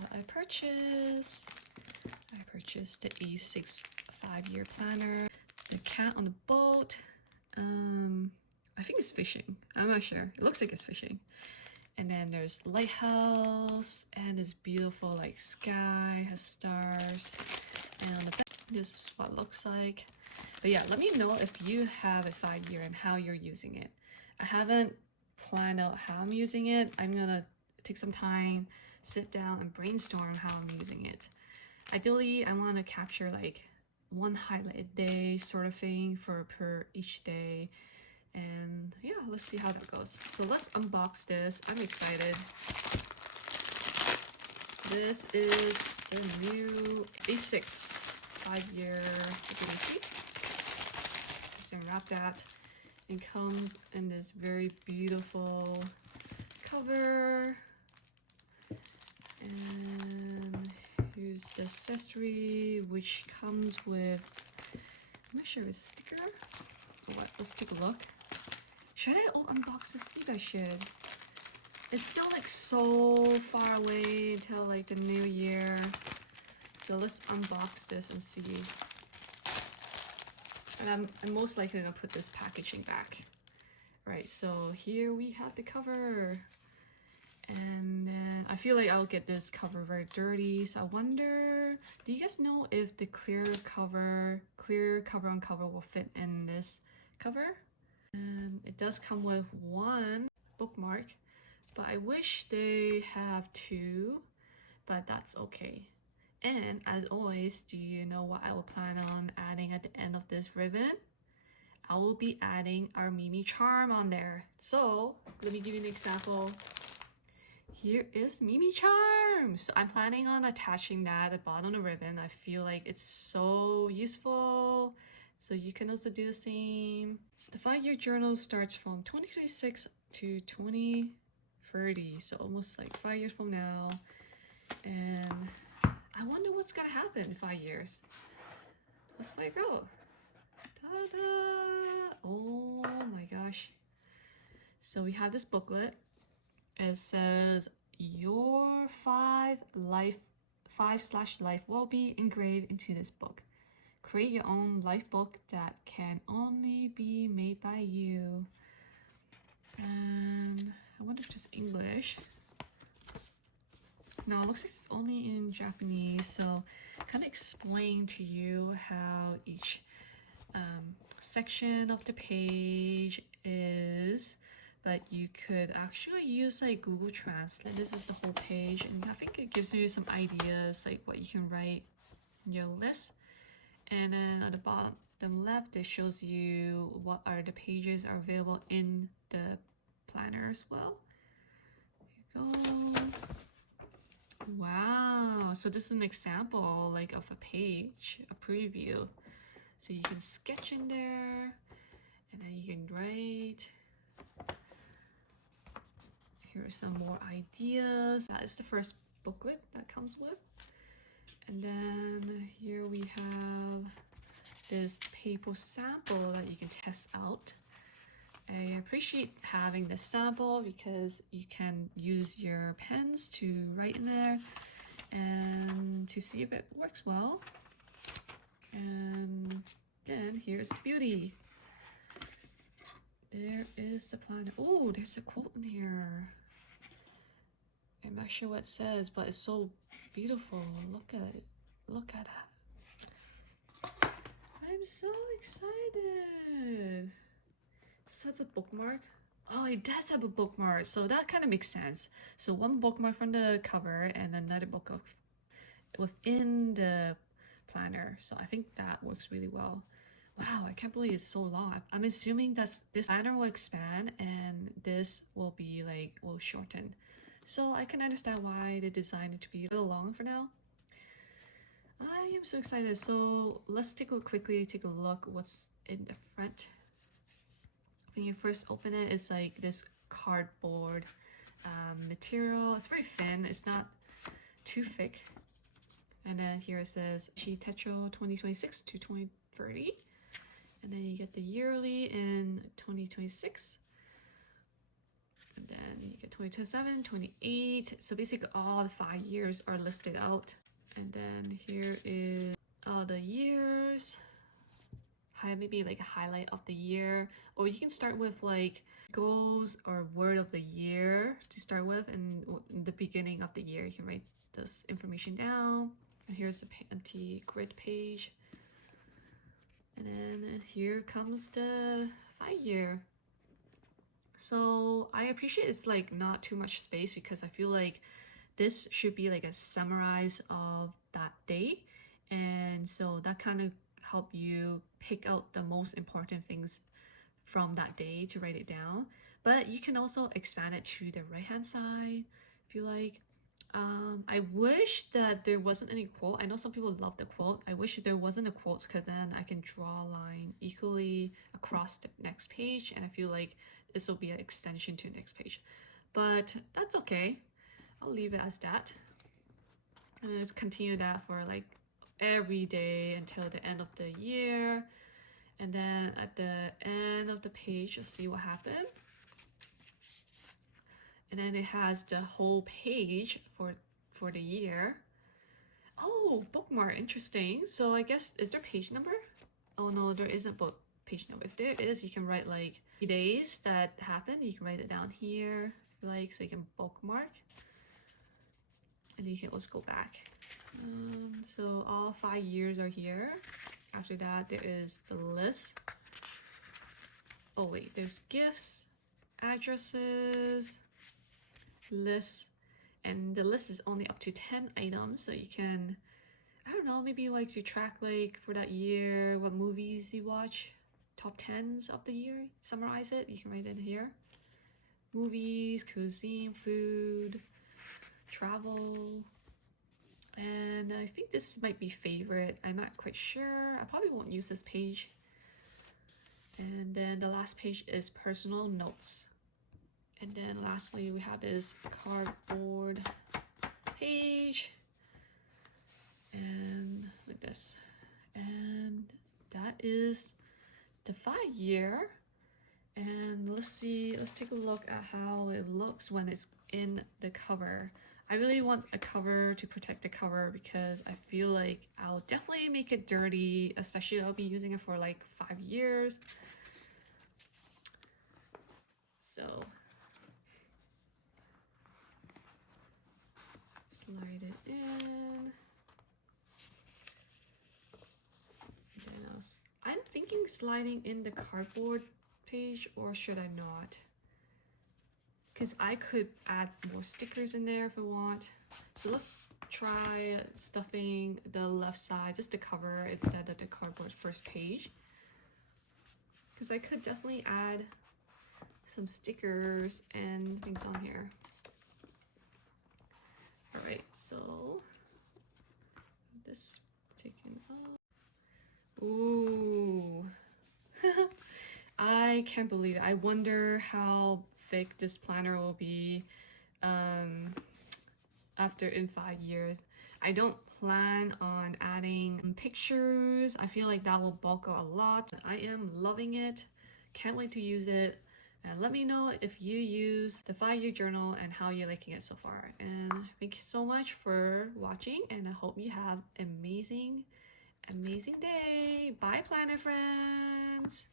what I purchased. I purchased the A6 5-year planner. The cat on the boat. I think it's fishing. I'm not sure. It looks like it's fishing. And then there's the lighthouse and this beautiful like sky, has stars. And on the back, this is what it looks like. But yeah, let me know if you have a 5-year and how you're using it. I haven't planned out how I'm using it. I'm gonna take some time, sit down and brainstorm how I'm using it. Ideally, I want to capture like one highlight a day sort of thing for per each day. And yeah, let's see how that goes. So let's unbox this. I'm excited. This is the new A6 5-year Hobonichi. It's unwrapped that. It comes in this very beautiful cover. And here's the accessory, which comes with, I'm not sure if it's a sticker or what. Let's take a look. Should I unbox this? Maybe I should. It's still like so far away until like the new year. So let's unbox this and see. And I'm most likely gonna put this packaging back. Right, so here we have the cover. And then I feel like I'll get this cover very dirty. So I wonder, do you guys know if the clear cover on cover will fit in this cover? And it does come with one bookmark, but I wish they have two, but that's okay. And as always, do you know what I will plan on adding at the end of this ribbon? I will be adding our Mimi charm on there. So let me give you an example. Here is Mimi charm. So I'm planning on attaching that at the bottom of the ribbon. I feel like it's so useful. So you can also do the same. So the 5-year journal starts from 2026 to 2030. So almost like 5 years from now. And I wonder what's gonna happen in 5 years. Let's find out. Ta-da! Oh my gosh. So we have this booklet. It says your 5/life will be engraved into this book. Create your own life book that can only be made by you. And I wonder if it's English. No, it looks like it's only in Japanese. So kind of explain to you how each section of the page is. But you could actually use like Google Translate. This is the whole page, and I think it gives you some ideas like what you can write in your list. And then at the bottom left, it shows you what are the pages are available in the planner as well. There you go. Wow, so this is an example like of a page, a preview. So you can sketch in there, and then you can write. Here are some more ideas. That is the first booklet that comes with. And then here we have this paper sample that you can test out. I appreciate having this sample because you can use your pens to write in there and to see if it works well. And then here's the beauty. There is the planner. Oh, there's a quote in here. I'm not sure what it says, but it's so beautiful. Look at it. Look at that. I'm so excited. This has a bookmark. Oh, it does have a bookmark. So that kind of makes sense. So one bookmark from the cover and another bookmark within the planner. So I think that works really well. Wow, I can't believe it's so long. I'm assuming that this planner will expand and this will be like, will shorten. So I can understand why they designed it to be a little long for now. I am so excited. So let's quickly take a look what's in the front. When you first open it, it's like this cardboard material. It's very thin. It's not too thick. And then here it says Techo 2026 to 2030. And then you get the yearly in 2026. And then you get 2027, 28. So basically all the 5 years are listed out. And then here is all the years. Maybe like a highlight of the year. Or you can start with like goals or word of the year to start with. And in the beginning of the year, you can write this information down. And here's the empty grid page. And then here comes the 5 year. So I appreciate it's like not too much space because I feel like this should be like a summarize of that day. And so that kind of help you pick out the most important things from that day to write it down. But you can also expand it to the right hand side if you like. I wish that there wasn't any quote. I know some people love the quote. I wish there wasn't a quote because then I can draw a line equally across the next page, and I feel like this will be an extension to the next page. But that's okay. I'll leave it as that. And then just continue that for like every day until the end of the year. And then at the end of the page, you'll see what happened. And then it has the whole page for the year. Oh, bookmark, interesting. So I guess, is there page number? Oh no, there isn't book page number. If there is, you can write like the days that happened. You can write it down here if you like, so you can bookmark. And then you can also go back. So all 5 years are here. After that, there is the list. Oh wait, there's gifts, addresses, list, and the list is only up to 10 items, so you can, I don't know, maybe like to track like for that year what movies you watch, top 10s of the year, summarize it. You can write it here. Movies, cuisine, food, travel, and I think this might be favorite. I'm not quite sure. I probably won't use this page. And then the last page is personal notes. And then lastly, we have this cardboard page. And like this. And that is the 5 year. And let's take a look at how it looks when it's in the cover. I really want a cover to protect the cover because I feel like I'll definitely make it dirty, especially I'll be using it for like 5 years. So slide it in. Then I'm thinking sliding in the cardboard page, or should I not? Because I could add more stickers in there if I want. So let's try stuffing the left side, just the cover, instead of the cardboard first page. Because I could definitely add some stickers and things on here. All right, so this taken off. Ooh. I can't believe it. I wonder how thick this planner will be after in 5 years. I don't plan on adding pictures. I feel like that will bulk out a lot. I am loving it. Can't wait to use it. And let me know if you use the 5 year journal and how you're liking it so far. And thank you so much for watching, and I hope you have an amazing day. Bye, planner friends.